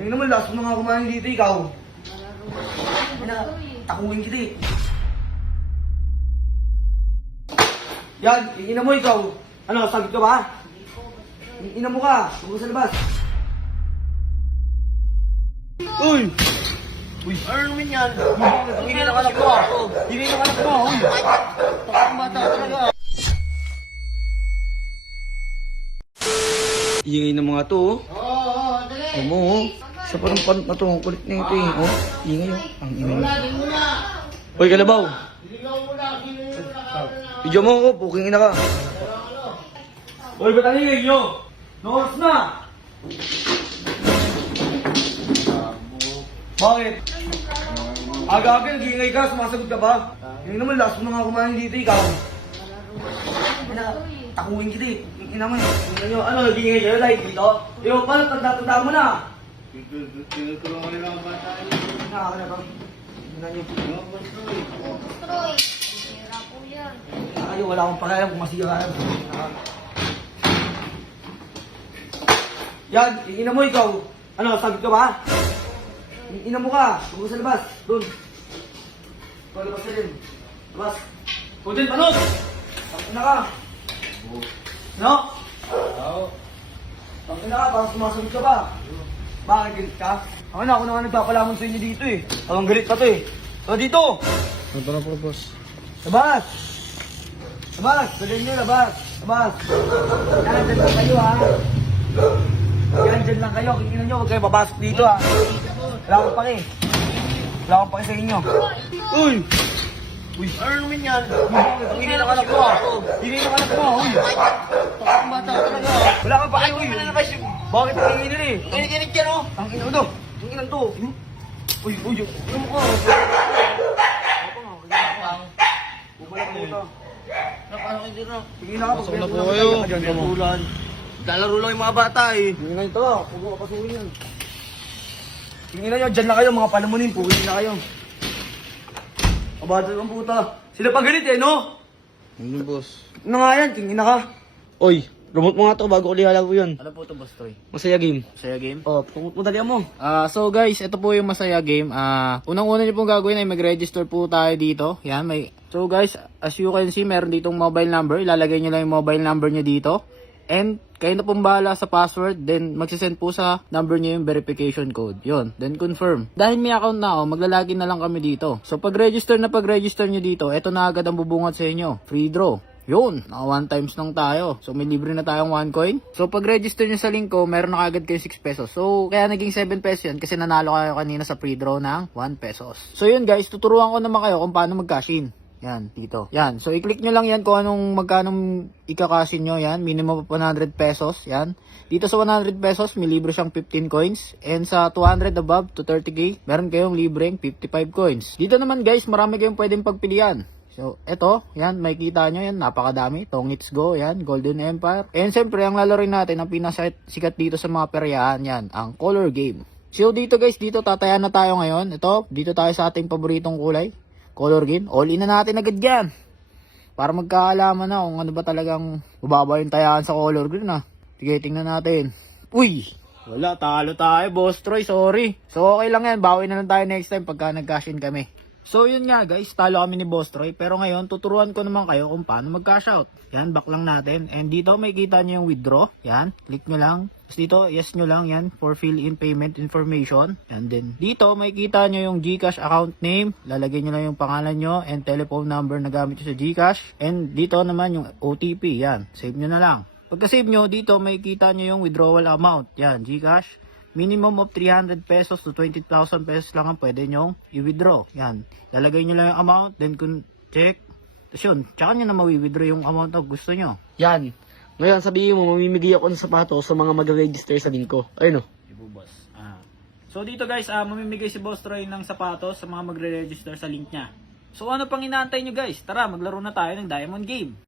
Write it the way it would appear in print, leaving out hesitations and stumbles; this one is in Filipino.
Hindi naman, last mo na nga kumain dito, ikaw. Takuhin kita eh. Yan, ina mo ikaw. Ano, sagot ka ba? Ina mo ka, huwag ka sa labas. Uy! Uy, ano naman yan? Hindi na anak ko ah. Hindi na anak ko. Uy! Takang bata talaga. Ingay ng mga to oh. Oo, dali. Ano oh. Sa parang panot na to, ang kulit na ito eh. Oh, ingay oh. Ang ingay. Uy, kalabaw. Video mo ako, puking ina ka. Uy, ba't ang ingay nyo? Noors na! Bakit? Aga-aga, nag-iingay ka, sumasagot ka ba? Hindi naman, last mo na nga kumain dito, ikaw. Takuhin kita eh. Ina mo eh. Ano, nag-iingay kayo dahil dito? Yo, paano, tanda-tanda mo na? Tinutulungan ko nila ang bata. Nakaka na ba? Tingnan nyo. Troy, sira po yan. Ayaw, wala akong pakialam kung masira yan. Yan, ina mo ikaw. Ano, sagot ka ba? Ina mo ka. Huwag ka sa labas. Doon. Ikaw, labas ka din. Labas. Ikaw din, panot! Ina ka. No? Oo. Ina ka, parang sumasagot ka ba? Bakit galit ka? Ako na nga nagpapalamon sa inyo dito eh. Ang galit pa to eh. So dito! Ano na po, boss? Labas! Labas! Galing nyo, labas! Labas! Yan, dyan lang kayo ha. Yan, dyan lang kayo. Kikina nyo, huwag kayo papasok dito ha. Wala akong pake. Wala akong pake sa inyo. Uy! Uy! Ano naman yan? Hindi na anak ko ha. Hindi na anak ko ha. Uy! Takang bata talaga. Wala kang pake. Uy! Bakit kikinin eh? Kinikinig yan oh. Ang ina to! Ang ina to! Uy! Uy! Ano mo ka? Bumalik mo ito. Nakano kayo dito? Sige na ka, Pasok na po pagpento kayo. Diyan ka ulan. Lalaro lang yung mga bata eh. Hindi na ito, huwag mo kapasukin yan. Sige na yun, dyan na kayo, mga palamunin, puwin na kayo. Kabata ng puta. Sila pa galit eh, no? Ano, boss? Ano nga yan, tingin na ka. Oy, remote mo nga to bago uli halago yun. Ano po ito, boss Troy? Masaya game. Masaya game? Oh, tungot mo dali mo. So guys, ito po yung masaya game. Unang-una niyo pong gagawin ay mag-register po tayo dito. Yan, So guys, as you can see, meron ditong mobile number. Ilalagay niyo lang yung mobile number niyo dito. And kayo na pong bahala sa password. Then magsisend po sa number niyo yung verification code. Yun, then confirm. Dahil may account na ako, maglalagin na lang kami dito. So pag-register niyo dito, ito na agad ang bubungat sa inyo. Free draw. Yun, naka 1 times lang tayo. So may libre na tayong 1 coin. So pag register nyo sa link ko, meron na kagad kayo 6 pesos. So kaya naging 7 pesos yan kasi nanalo kayo kanina sa free draw ng 1 pesos. So yun guys, tuturuan ko naman kayo kung paano mag-cash in. Yan, dito. Yan, so i-click nyo lang yan kung anong magkanong ika-cash in nyo. Yan, minimum of 100 pesos. Yan. Dito sa 100 pesos, may libre siyang 15 coins. And sa 200 above to 30k, meron kayong libreng 55 coins. Dito naman guys, marami kayong pwedeng pagpilian. So, eto, yan, makikita nyo yan, napakadami. Tongits Go, yan, Golden Empire. And siyempre, ang lalaroin natin, ang pinasikat dito sa mga peryahan, yan, ang color game. So, dito guys, dito tatayan na tayo ngayon. Ito, dito tayo sa ating paboritong kulay. Color game. All in na natin agad yan. Para magkaalaman na kung ano ba talagang bababa yung tayaan sa color green ah. Sige, tingnan natin. Uy! Wala, talo tayo, Boss Troy, sorry. So, okay lang yan, bawi na lang tayo next time pagka nag-cash in kami. So yun nga guys, talo kami ni Boss Troy. Pero ngayon, tuturuan ko naman kayo kung paano mag-cash out. Yan, back lang natin. And dito may kita nyo yung withdraw. Yan, click nyo lang. Tapos dito, yes nyo lang yan for fill in payment information. And then dito, may kita nyo yung GCash account name. Lalagay nyo lang yung pangalan nyo and telephone number na gamit nyo sa GCash. And dito naman yung OTP. Yan, save nyo na lang. Pagka-save nyo, dito may kita nyo yung withdrawal amount. Yan, GCash. Minimum of 300 pesos to 20,000 pesos lang ang pwede nyong i-withdraw. Yan. Lalagay nyo lang yung amount, then kung check. Tapos yun, tsaka nyo na mawi-withdraw yung amount na gusto nyo. Yan. Ngayon, sabihin mo, mamimigay ako ng sapatos sa mga mag-register sa link ko. Ayun o. Boss. So dito guys, mamimigay si Boss Troy ng sapatos sa mga magre-register sa link niya. So ano pang inaantay nyo guys? Tara, maglaro na tayo ng Diamond Game.